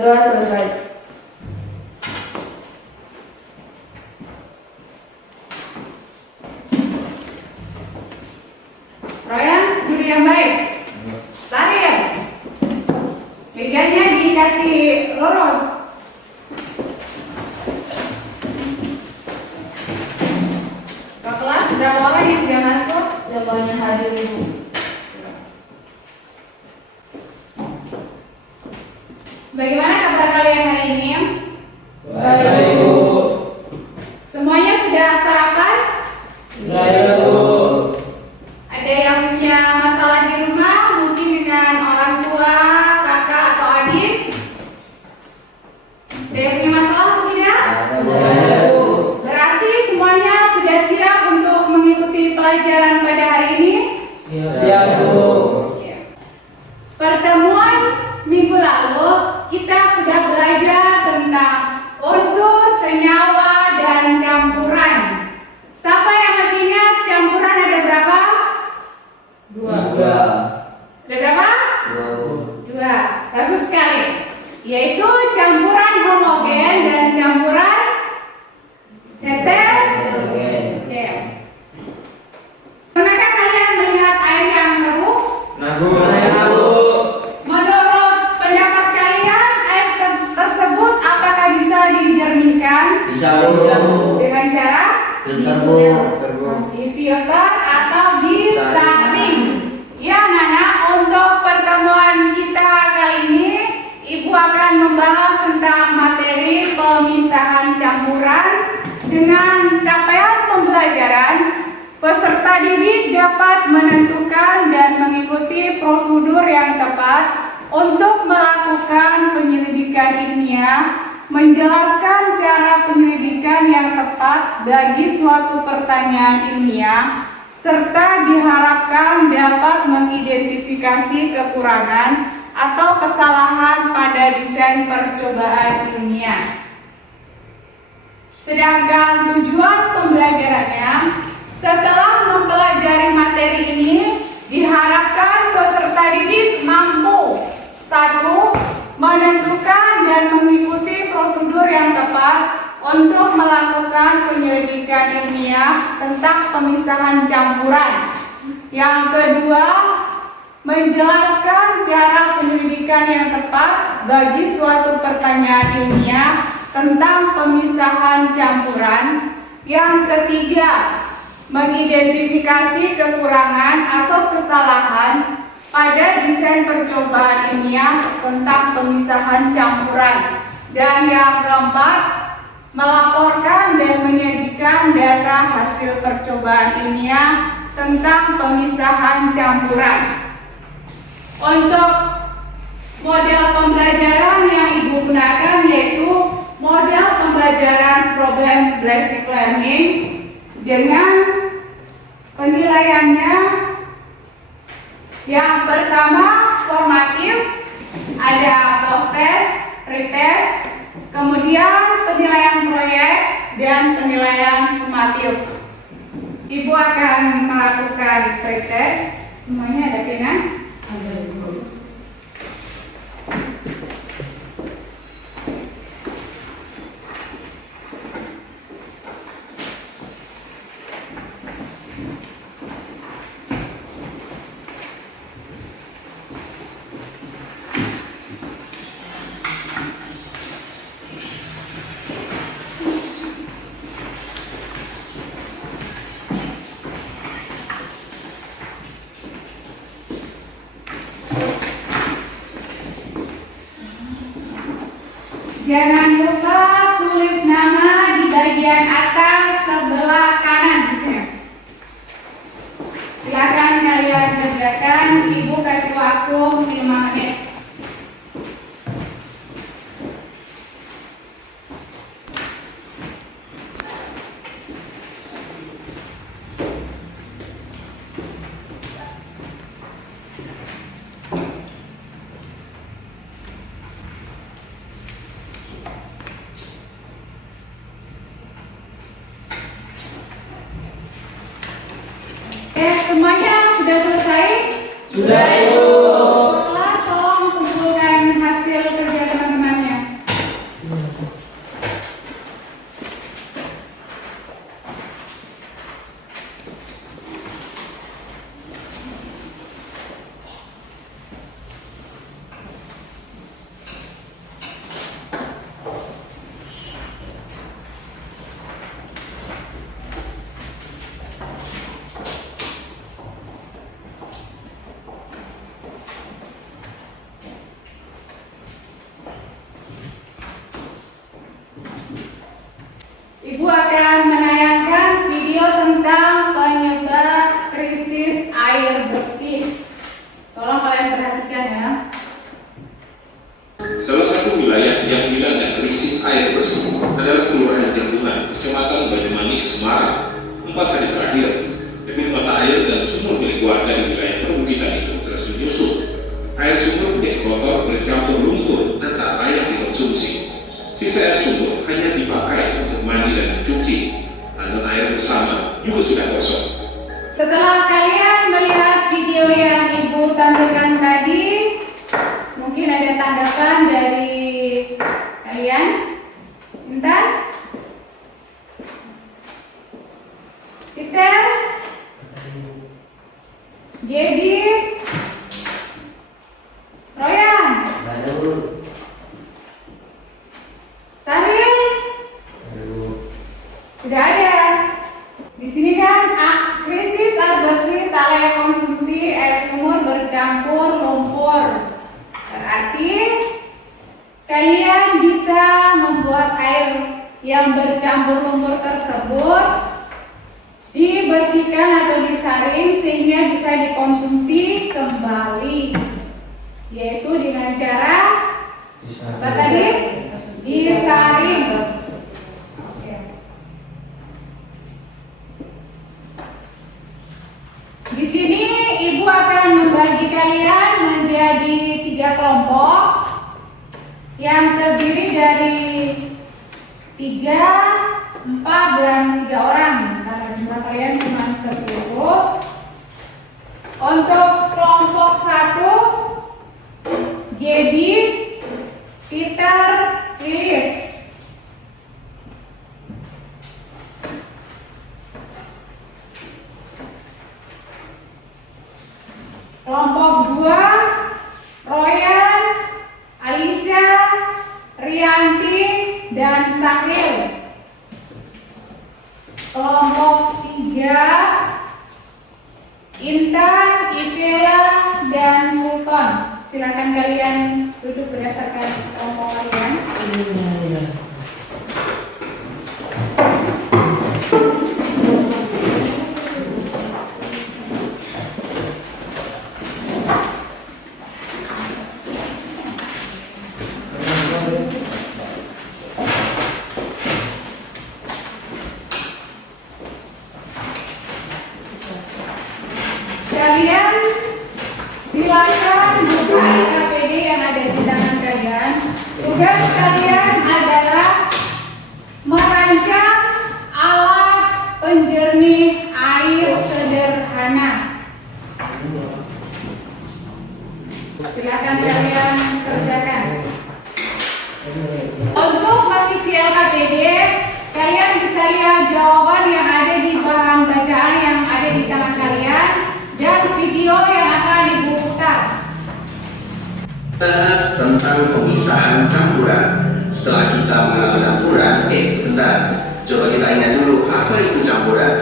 Berdoa selesai. Ryan, juri yang baik. Lari ya. Mejanya dikasih lurus. Ke kelas berapa orang yang sudah masuk? Semuanya hadir Ibu. Bagaimana kabar kalian hari ini? Baik Ibu. Semuanya sudah sarapan? Sudah Ibu. Ada yang punya masalah di rumah, mungkin dengan orang tua, kakak atau adik? Ada yang punya masalah atau tidak? Sudah Ibu. Berarti semuanya sudah siap untuk mengikuti pelajaran pada hari ini? Siap Ibu. Pertemuan minggu lalu kita sudah belajar tentang unsur, senyawa, dan campuran. Siapa yang masih ingat campuran ada berapa? Dua. Ada berapa? Dua. Bagus sekali. Yaitu campuran homogen dan campuran heterogen. Oke. Pernahkah kalian melihat air yang meruh? Menurut pendapat kalian, air tersebut apakah bisa dijernihkan dengan cara difilter atau disaring? Ya Nana, untuk pertemuan kita kali ini, Ibu akan membahas tentang materi pemisahan campuran. Dengan capaian pembelajaran, peserta didik dapat menentukan dan mengikuti prosedur yang tepat untuk melakukan penyelidikan ilmiah, menjelaskan cara penyelidikan yang tepat bagi suatu pertanyaan ilmiah, serta diharapkan dapat mengidentifikasi kekurangan atau kesalahan pada desain percobaan ilmiah. Sedangkan tujuan pembelajarannya, setelah mempelajari materi ini, diharapkan peserta didik mampu: 1. Menentukan dan mengikuti prosedur yang tepat untuk melakukan penyelidikan ilmiah tentang pemisahan campuran. Yang kedua, menjelaskan cara penyelidikan yang tepat bagi suatu pertanyaan ilmiah tentang pemisahan campuran. Yang ketiga, mengidentifikasi kekurangan atau kesalahan pada desain percobaan ilmiah tentang pemisahan campuran. Dan yang keempat, melaporkan dan menyajikan data hasil percobaan ilmiah tentang pemisahan campuran. Untuk model pembelajaran yang Ibu gunakan yaitu model pembelajaran problem basic learning dengan penilaiannya. Yang pertama formatif, ada post test, pretest, kemudian penilaian proyek dan penilaian sumatif. Ibu akan melakukan pretest. Semuanya ada Kena? Ada. Jangan lupa tulis nama di bagian atas sebelah kanan di sini. Silakan kalian kerjakan. Ibu kasih waktu 5 menit. Semuanya sudah selesai? Sudah Ibu. Setelah tolong kumpulkan hasil kerja teman-temannya. Air Bersih adalah Kelurahan Jambuhan, Kecamatan Banyumanik, Semarang. 4 hari terakhir, debit mata air dan sumur milik warga di wilayah perbukitan itu terus menyusut. Air sumur menjadi kotor, bercampur lumpur, dan tak layak dikonsumsi. Sisa air sumur hanya dipakai untuk mandi dan mencuci. Tandon air bersama juga sudah kosong. Setelah kalian melihat video yang Ibu tampilkan tadi, mungkin ada tanggapan dari kalian? Intan? Peter? Gaby? Royan? Saril? Tidak ada. Di sini kan krisis air bersih tak layak konsumsi, air sumur bercampur lumpur. Berarti kalian bisa membuat air yang bercampur lumpur tersebut dibersihkan atau disaring sehingga bisa dikonsumsi kembali, yaitu dengan cara apa tadi? Disaring. Di sini Ibu akan membagi kalian menjadi 3 kelompok yang terdiri dari 3, 4, dan 3 orang karena jumlah kalian cuma 10. Untuk kelompok 1, Gaby, Peter, Lilis. Kelompok 2, Royan, Alisa, Rianti, dan Sakril. Kelompok 3, Intan, Ivela, dan Sultan. Silakan kalian duduk berdasarkan kelompok kalian. Kalian silakan buka LKPD yang ada di tangan kalian. Tugas kalian adalah merancang alat penjernih air sederhana. Silakan kalian kerjakan. Untuk mengisi LKPD, kalian bisa lihat jawaban yang ada di bahan bacaan yang ada di tangan kalian dan video yang akan diputar. Bahas tentang pemisahan campuran. Setelah kita mengenal campuran, sebentar, coba kita ingat dulu apa itu campuran.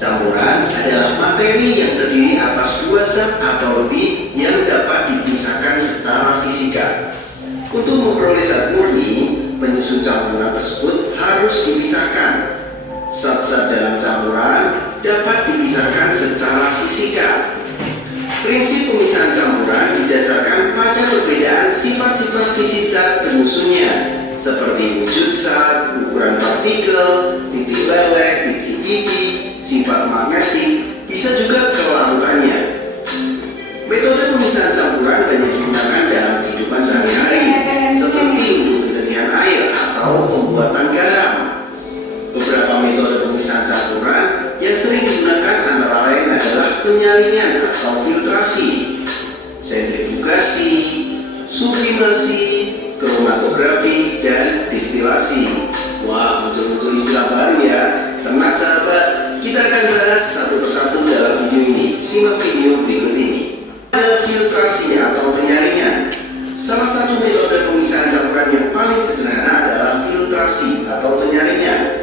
Campuran adalah materi yang terdiri atas 2 zat atau lebih yang dapat dipisahkan secara fisika. Untuk memperoleh zat murni, penyusun campuran tersebut harus dipisahkan. Zat-zat dalam campuran dapat dipisahkan secara fisika. Prinsip pemisahan campuran didasarkan pada perbedaan sifat-sifat fisik zat penyusunnya, seperti wujud zat, ukuran partikel, titik leleh, titik didih, sifat magnetik, bisa juga kelarutannya. Metode pemisahan campuran banyak digunakan dalam kehidupan sehari-hari, seperti untuk penjernihan air atau pembuatan garam. Beberapa metode pemisahan campuran yang sering digunakan antara lain adalah penyaringan atau filtrasi, sentrifugasi, sublimasi, kromatografi, dan distilasi. Wah, muncul-muncul istilah baru ya. Tenang sahabat, kita akan bahas satu persatu dalam video ini. Simak video berikut ini. Ada filtrasi atau penyaringan. Salah satu metode pemisahan campuran yang paling sederhana adalah filtrasi atau penyaringan.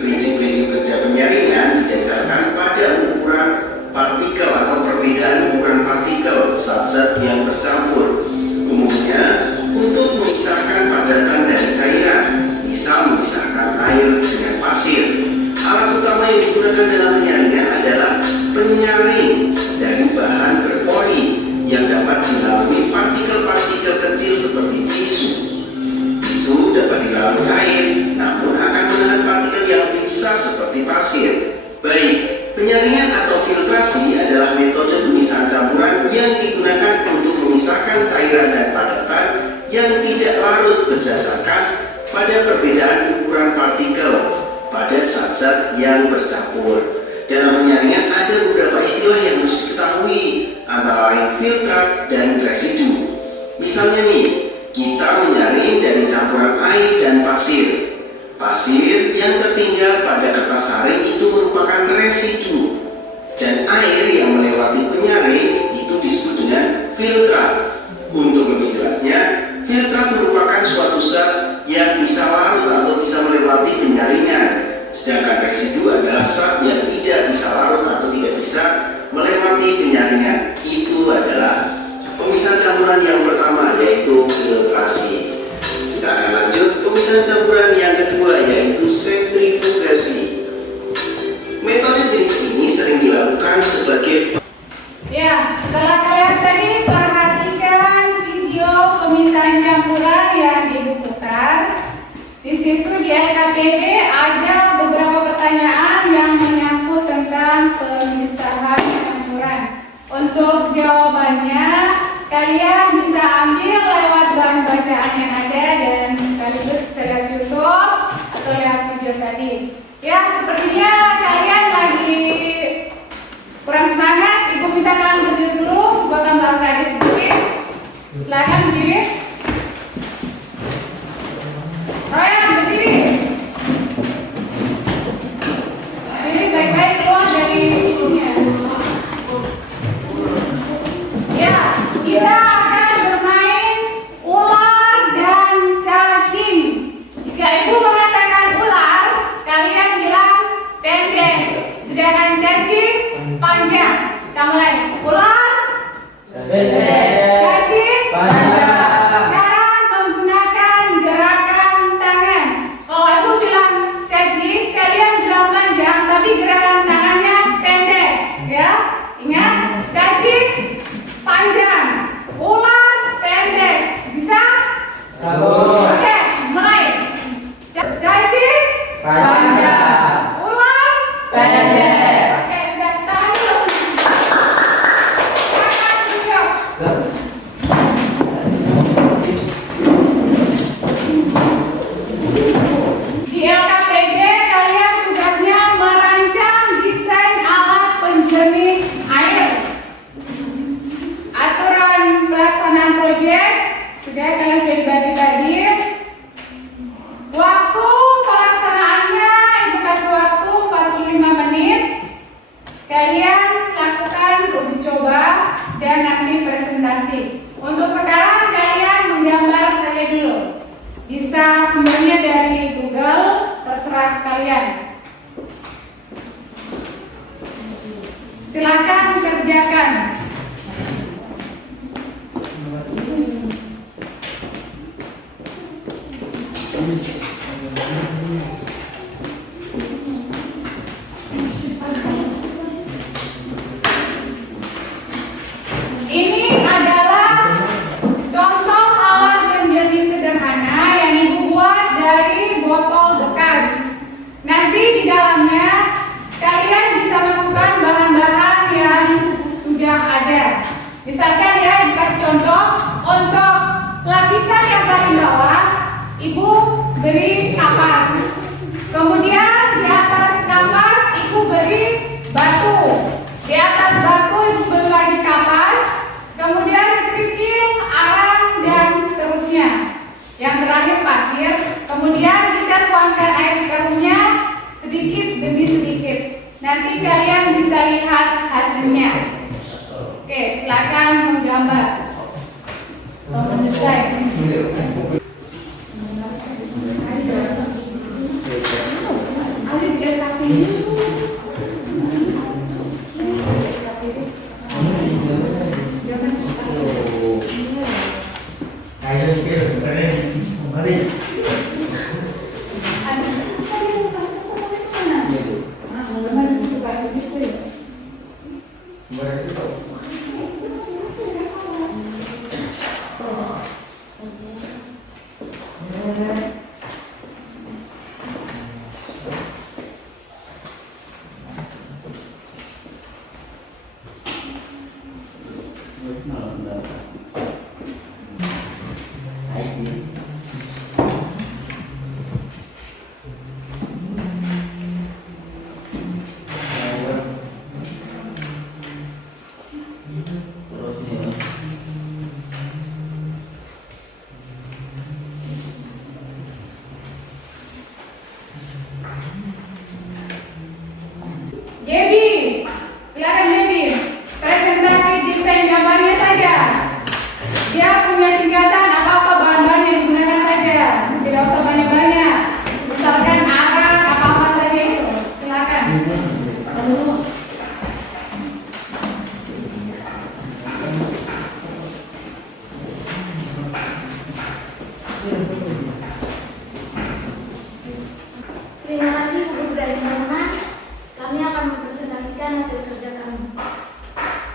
Prinsip-prinsip kerja penyaringan didasarkan pada ukuran partikel atau perbedaan ukuran partikel zat-zat yang bercampur. Kemudian, untuk memisahkan padatan dari cairan, bisa memisahkan air dengan pasir. Alat utama yang digunakan dalam penyaringan adalah penyaring dari bahan berpori yang dapat dilalui partikel-partikel kecil seperti tisu. Tisu dapat dilalui air yang bercampur. Dalam penyaringan ada beberapa istilah yang harus diketahui, antara lain filtrat dan residu. Misalnya nih, kita menyaring dari campuran air dan pasir. Pasir yang tertinggal pada kertas saring itu merupakan residu, dan air yang melewati penyaring itu disebut dengan filtrat. Untuk lebih jelasnya, filtrat merupakan suatu zat yang bisa larut atau bisa melewati penyaringan, sedangkan residu adalah zat yang tidak bisa larut atau tidak bisa melewati penyaringan. Itu adalah pemisahan campuran yang pertama, yaitu filtrasi. Kita akan lanjut pemisahan campuran yang kedua, yaitu sentrifugasi. Metode jenis ini sering dilakukan sebagai Setelah kalian tadi perhatikan video pemisahan campuran yang Ibu putar, di situ di LKPD ada beberapa pertanyaan yang menyangkut tentang pemisahan campuran. Untuk jawabannya, kalian bisa ambil lewat bahan bacaan yang ada dan sekaligus bisa lihat YouTube atau lihat video tadi. Sepertinya kalian lagi kurang semangat. Ibu minta kalian berdiri dulu, buat tambah kali sedikit. Silakan berdiri. Ryan, berdiri. Berdiri baik-baik, keluar dari sini. Kita akan bermain ular dan cacing. Jika Ibu mengatakan ular, kalian bilang pendek, sedangkan cacing panjang. Kita mulai. Ular, Pendek. cacing, Panjang. Sekarang menggunakan gerakan tangan. Kalau Ibu bilang cacing, kalian bilang panjang, tapi gerakan tangannya pendek. Ingat, cacing panjang, ular pendek. Bisa? Sabun. Oke, mulai. Cacing Panjang. ular Pendek. Oke, sudah tahan dulu. Silakan duduk. Di LKPD kalian tugasnya merancang desain alat penjernih air. Aturan pelaksanaan proyek sudah kalian dibagi tadi. Waktu pelaksanaannya Ibu kasih waktu 45 menit. Kalian lakukan uji coba dan nanti presentasi. Untuk sekarang kalian menggambar saja dulu. Bisa sumbernya dari Google, terserah kalian. Silakan kerjakan. Ini adalah contoh alat penjernih sederhana yang Ibu buat dari botol bekas. Nanti di dalamnya kalian bisa masukkan bahan-bahan yang sudah ada. Misalkan dikasih contoh untuk lapisan yang paling bawah, Ibu beri kapas. Kemudian di atas kapas Ibu beri batu. Di atas batu Ibu beri lagi kapas. Kemudian kerikil, arang, dan seterusnya. Yang terakhir pasir. Kemudian kita tuangkan air di karungnya sedikit demi sedikit. Nanti kalian bisa lihat hasilnya. Oke, silakan menggambar. Mendesain.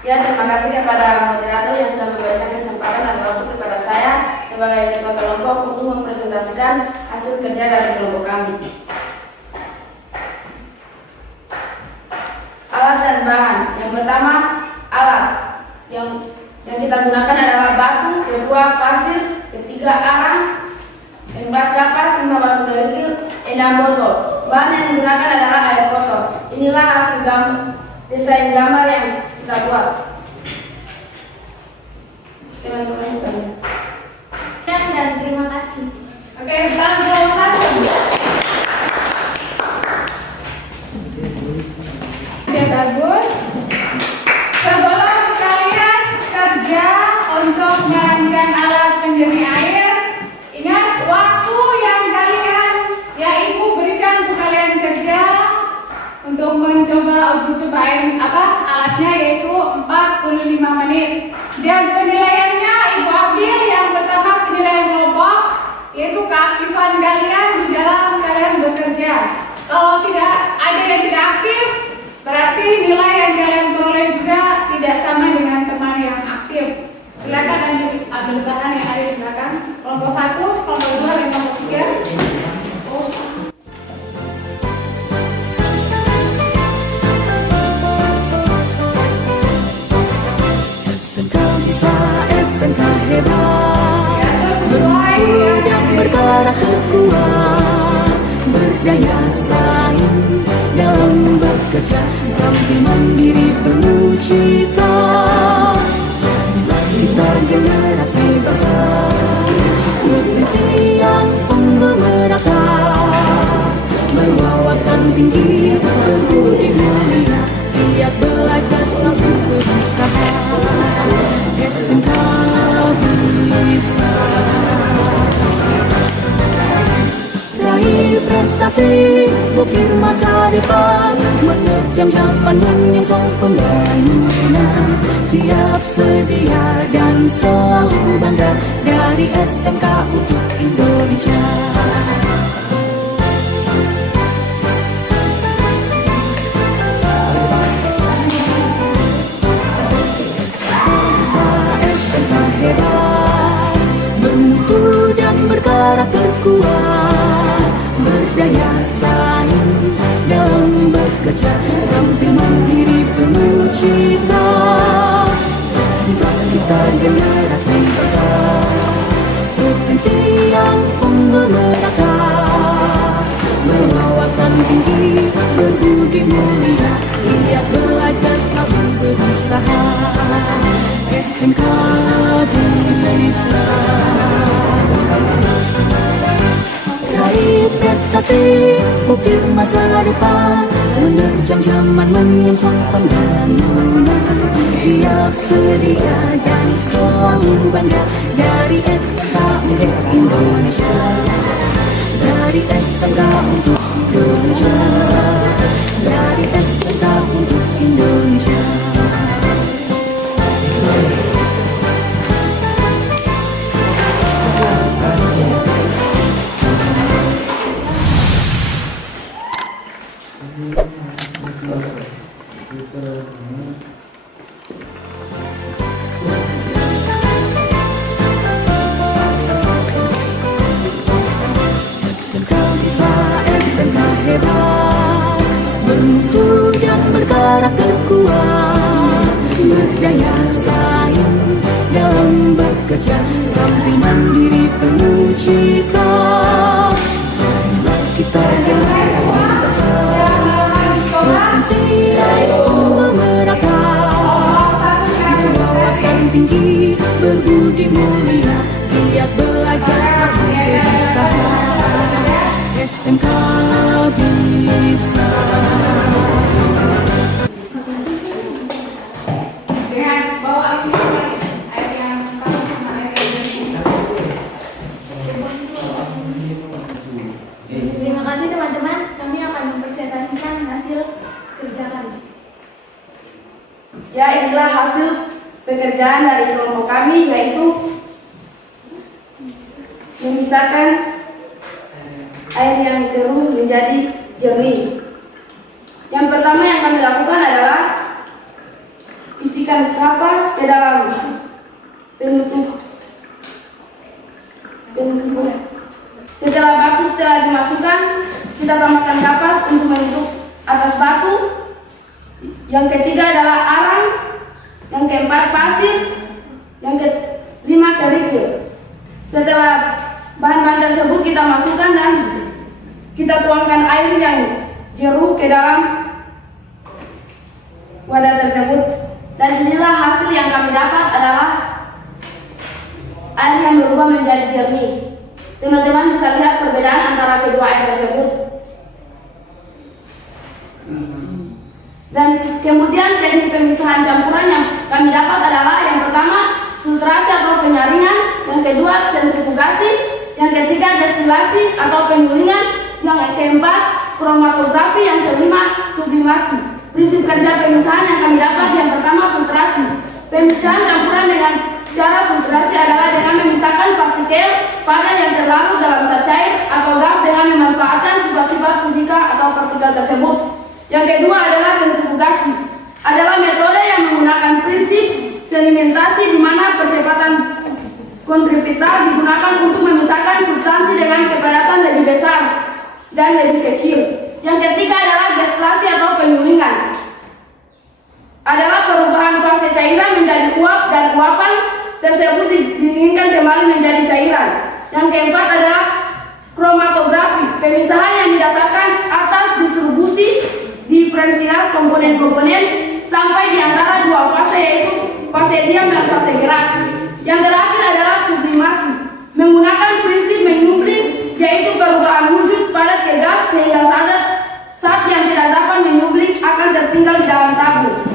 Ya, terima kasih kepada moderator yang sudah memberikan kesempatan dan waktu kepada saya sebagai ketua kelompok untuk mempresentasikan hasil kerja dari kelompok kami. Alat dan bahan. Yang pertama, alat yang kita gunakan adalah batu, kedua pasir, ketiga arang, empat kapas, 5 batu kerikil, 6 botol. Bahan yang digunakan adalah air kotor. Inilah hasil desain gambar yang kita buat. Teman-teman sekalian. Dan terima kasih. Oke, salam kelompok 1. Oke, bagus. Sebelum kalian kerja untuk merancang alat penjernih air, ingat waktu yang kalian, ya ibu berikan untuk kalian kerja untuk mencoba uji cobain alatnya, yaitu 45 menit. Dan penilaiannya ibu ambil yang pertama penilaian kelompok, yaitu keaktifan kalian di dalam kalian bekerja. Kalau tidak ada yang tidak aktif, berarti nilai yang kalian peroleh juga tidak sama dengan teman yang aktif. Silakan ambil bahan yang ada di belakang. Kelompok 1, kelompok 2, dan kelompok 3. SMK bisa, SMK hebat, beruntung dan berkarakter kuat, berdaya saing dalam bekerja, tampil mandiri penuh cita. Kita generasi bangsa, potensi yang unggul merata, berwawasan tinggi, berbudi mulia, giat belajar selalu berusaha. SMK bisa raih prestasi, ukir masa depan, menerjang zaman menyongsong pembangunan, siap sedia dan selalu bangga dari SMK untuk Indonesia. Hebat, bermutu dan berkarakter kuat, berdaya saing dalam bekerja, tampil mandiri penuh cita. Kita generasi bangsa, potensi yang unggul merata, berwawasan tinggi, berbudi mulia, giat belajar selalu berusaha. SMK bisa raih prestasi, ukir masa depan, menerjang zaman menyongsong pembangunan, siap sedia dan selalu bangga dari SMK untuk Indonesia, dari SMK untuk Indonesia, dari SMK untuk Indonesia. SMK bisa, SMK hebat, bermutu dan berkarakter kuat, berdaya saing dalam bekerja, tampil mandiri penuh cita. Kita generasi bangsa, potensi yang unggul merata, berwawasan tinggi, berbudi mulia, giat belajar selalu berusaha. SMK bisa. Dengan bawa ini air yang kamu sama air yang Terima kasih teman-teman. Kami akan mempresentasikan hasil kerja kami. Ya, inilah hasil pekerjaan dari kelompok kami, yaitu memisahkan air yang keruh menjadi jernih. Yang pertama yang kami lakukan adalah isikan memasukkan kapas ke dalam penutup. Setelah batu telah dimasukkan, kita tambahkan kapas untuk menutup atas batu. Yang ketiga adalah arang, yang keempat pasir, yang kelima kerikil. Setelah bahan-bahan tersebut kita masukkan dan kita tuangkan air yang jeruk ke dalam wadah tersebut. Dan inilah hasil yang kami dapat adalah air yang berubah menjadi jernih. Teman-teman bisa lihat perbedaan antara kedua air tersebut. Dan kemudian teknik pemisahan campuran yang kami dapat adalah yang pertama filtrasi atau penyaringan, yang kedua sentrifugasi, yang ketiga destilasi atau penyulingan, yang keempat kromatografi, yang kelima sublimasi. Prinsip kerja pemisahan yang kami dapat yang pertama filtrasi. Pemisahan campuran dengan cara filtrasi adalah dengan memisahkan partikel padat yang terlarut dalam zat cair atau gas dengan memanfaatkan sifat-sifat fisika atau partikel tersebut. Yang kedua adalah sentrifugasi, adalah metode yang menggunakan prinsip sedimentasi di mana percepatan kontripital digunakan untuk memisahkan substansi dengan kepadatan lebih besar dan lebih kecil. Yang ketiga adalah destilasi atau penyulingan, adalah perubahan fase cairan menjadi uap dan uapan tersebut didinginkan kembali menjadi cairan. Yang keempat adalah kromatografi, pemisahan yang didasarkan atas distribusi diferensial komponen-komponen sampai di antara dua fase, yaitu fase diam dan fase gerak. Yang terakhir adalah sublimasi, menggunakan prinsip menyublim, yaitu perubahan wujud padat ke gas sehingga zat yang tidak dapat menyublim akan tertinggal di dalam tabung.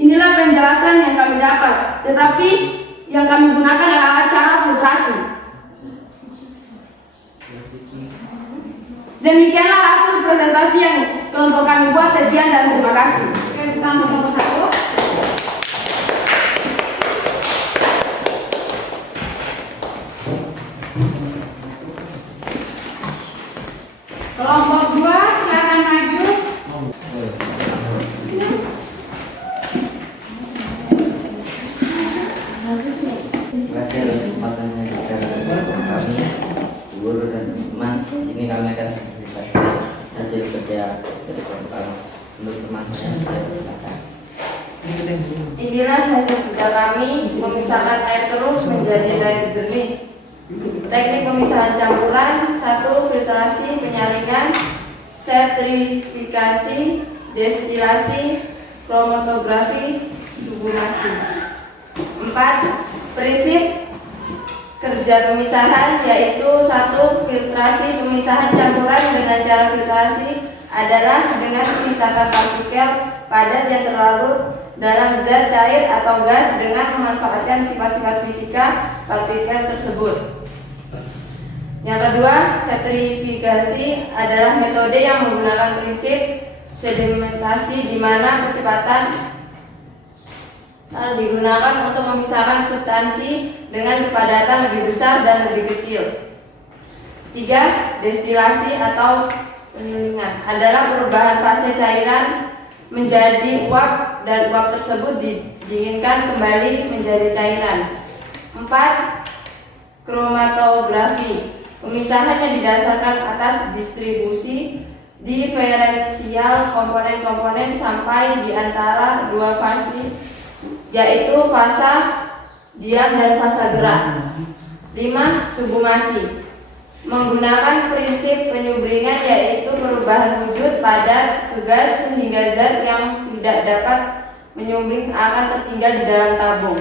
Inilah penjelasan yang kami dapat, tetapi yang kami gunakan adalah cara filtrasi. Demikianlah hasil presentasi yang kelompok kami buat. Sekian dan terima kasih. Oke, kita nomor 1. Kelompok 2 silakan maju. Terima kasih atas kesempatannya kepada kami, guru dan teman. Ini kami akan presentasikan hasil kerja dari kelompok kami. Untuk teman-teman yang saya silakan. Inilah hasil kerja kami memisahkan air keruh menjadi air jernih. Teknik pemisahan campuran: 1. Filtrasi, penyaringan, sentrifikasi, destilasi, kromatografi, sublimasi. 4. Prinsip kerja pemisahan yaitu 1. Filtrasi. Pemisahan campuran dengan cara filtrasi adalah dengan memisahkan partikel padat yang terlarut dalam zat cair atau gas dengan memanfaatkan sifat-sifat fisika partikel tersebut. Yang kedua, sentrifugasi adalah metode yang menggunakan prinsip sedimentasi di mana percepatan digunakan untuk memisahkan substansi dengan kepadatan lebih besar dan lebih kecil. 3. Destilasi atau penyulingan adalah perubahan fase cairan menjadi uap dan uap tersebut didinginkan kembali menjadi cairan. 4. Kromatografi, pemisahan yang didasarkan atas distribusi diferensial komponen-komponen sampai di antara dua fase, yaitu fase diam dan fase gerak. 5. Sublimasi, menggunakan prinsip penyublingan yaitu perubahan wujud padat ke gas sehingga zat yang tidak dapat menyublim akan tertinggal di dalam tabung.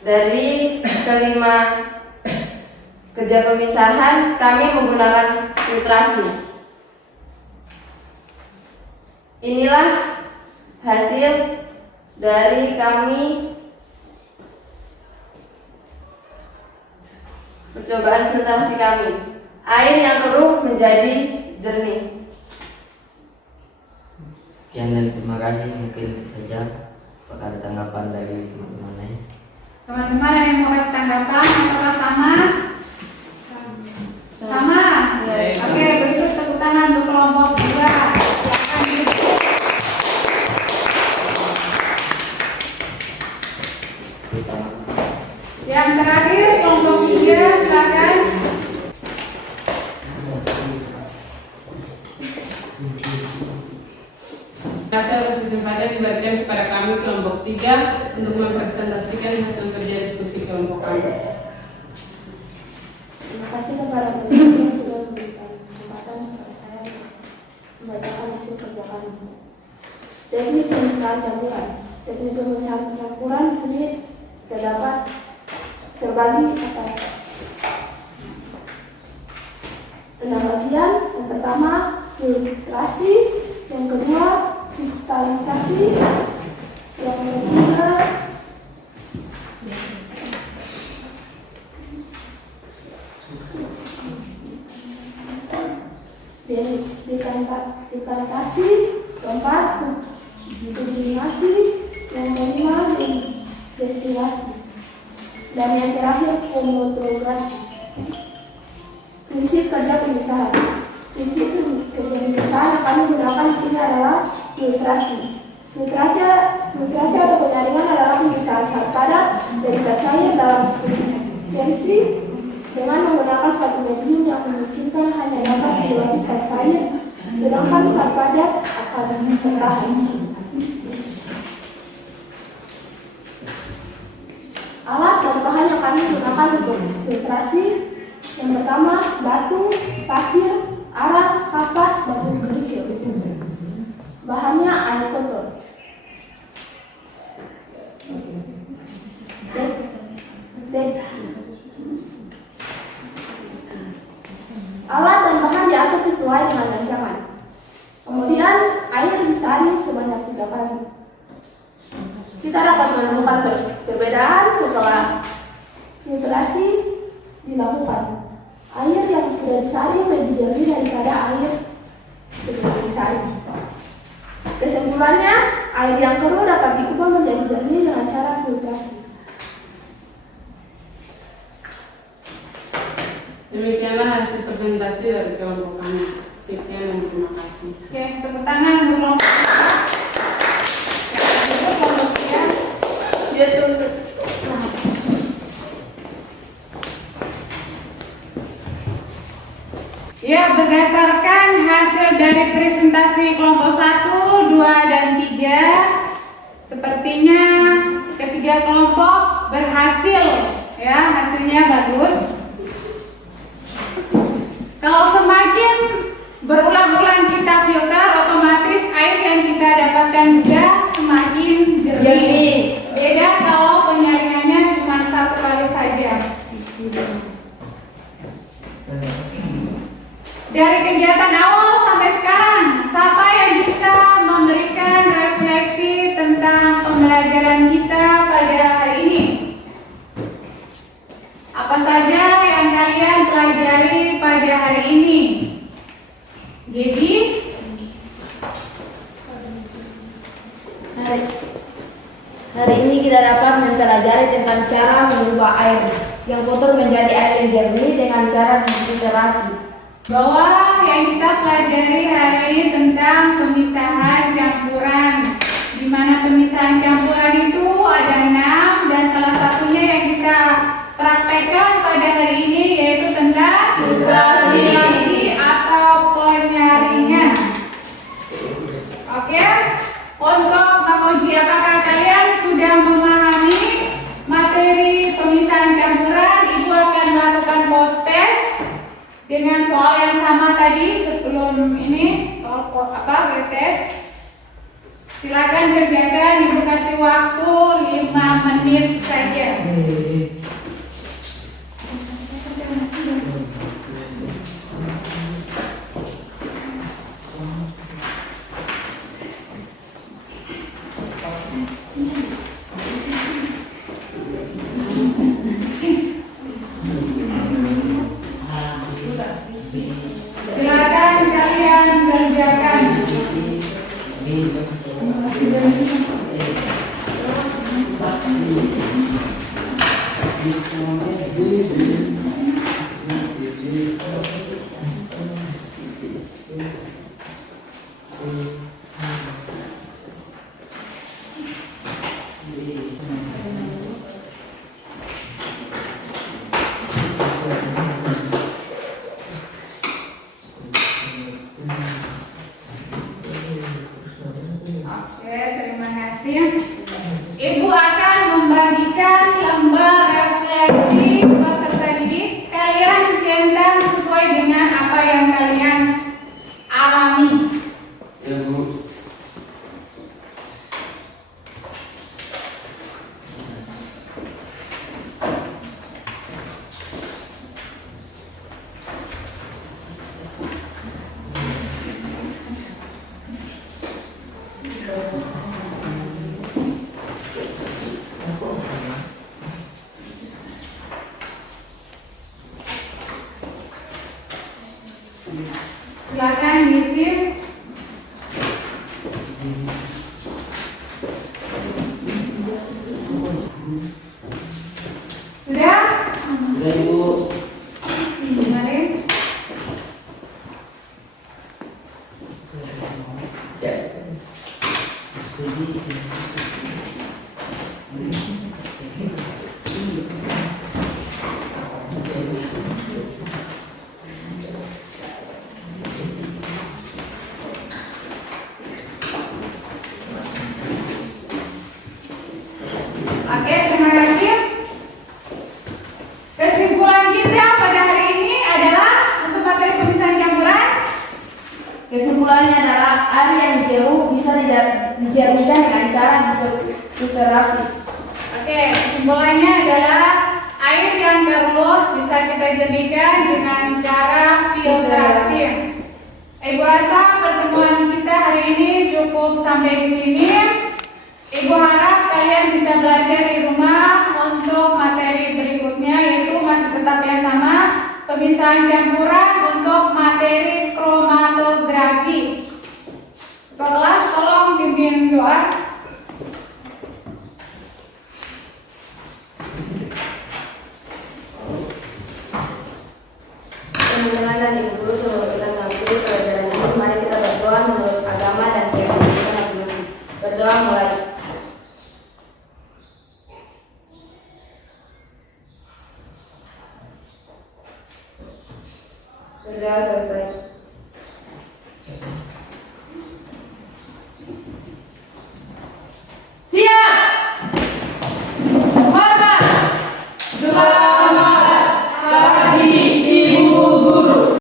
Dari kelima kerja pemisahan, kami menggunakan filtrasi. Inilah hasil dari kami percobaan filtrasi kami. Air yang keruh menjadi jernih. Sekian dan terima kasih. Mungkin saja apakah ada tanggapan dari teman-teman lain. Teman-teman yang mau kasih tanggapan apakah sama? Yang terakhir kelompok 3, silakan. Hasil kesempatan diberikan kepada kami kelompok 3 untuk mempresentasikan hasil kerja diskusi kelompok kami. Terima kasih kepada peserta yang sudah memberikan kesempatan kepada saya untuk membacakan hasil kerja kami. Teknik pemisahan campuran. Teknik pemisahan campuran di sini terdapat terbagi atas 6 bagian. Yang pertama filtrasi, yang kedua kristalisasi, yang ketiga dekantasi, keempat sublimasi, yang kelima destilasi, dan yang terakhir kromatografi. Prinsip kerja pemisahan. Prinsip kerja pemisahan yang kami gunakan di sini adalah filtrasi. Filtrasi atau penyaringan adalah pemisahan zat padat dari zat cair dalam chemistry dengan menggunakan suatu medium yang memungkinkan hanya dapat dikeluarkan zat cair, sedangkan zat padat akan bertahan. Alat dan bahan yang kami gunakan untuk filtrasi, yang pertama batu, pasir, arang, kapas, batu kerikil. Bahannya air kotor. Alat dan bahan diatur sesuai dengan rancangan. Kemudian air disaring sebanyak 3 kali. Kita dapat menemukan perbedaan setelah filtrasi dilakukan. Air yang sudah disaring lebih jernih daripada air sebelum disaring. Kesimpulannya, air yang keruh dapat diubah menjadi jernih dengan cara filtrasi. Demikianlah hasil presentasi dari kelompok kami. Sekian dan terima kasih. Oke, tepuk tangan untuk kelompok 3. Dia tuntut. Ya, berdasarkan hasil dari presentasi kelompok 1, 2, dan 3, sepertinya ketiga kelompok berhasil. Ya, hasilnya bagus. Kalau semakin berulang-ulang kita filter, otomatis air yang kita dapatkan juga semakin jernih. Beda kalau penyaringannya cuma 1 kali saja. Dari kegiatan awal sampai sekarang, siapa yang bisa memberikan refleksi tentang pembelajaran kita pada hari ini? Apa saja yang kalian pelajari pada hari ini? Jadi, hari ini kita dapat mempelajari tentang cara mengubah air yang kotor menjadi air yang jernih dengan cara filtrasi. bahwa yang kita pelajari hari ini tentang pemisahan campuran, di mana pemisahan campuran itu ada 6 dan salah satunya yang kita praktekkan pada hari ini yaitu tentang filtrasi atau penyaringan. Oke, untuk menguji apakah kalian sudah memahami materi pemisahan campuran, Ibu akan melakukan post test dengan soal yang sama tadi sebelum ini, soal pretest. Silakan kerjakan, Ibu kasih waktu 5 menit saja. Silakan kalian kerjakan. Sudah? Sudah Ibu. Mari. Ya. Oke, terima kasih. Kesimpulan kita pada hari ini adalah untuk materi pemisahan campuran. Kesimpulannya adalah air yang jeruk bisa dijernihkan dengan cara filtrasi. Oke, kesimpulannya adalah air yang keruh bisa kita jernihkan dengan cara filtrasi. Ibu rasa pertemuan kita hari ini cukup sampai di sini. Ibu harap kalian bisa belajar di rumah untuk materi berikutnya, yaitu masih tetap yang sama, pemisahan campuran untuk materi kromatografi. Kelas tolong pimpin doa. Teman-teman dan ibu guru sebelum kita mengakhiri pelajaran ini, mari kita berdoa menurut agama dan keyakinan kita masing-masing. Berdoa mulai. Berdoa selesai.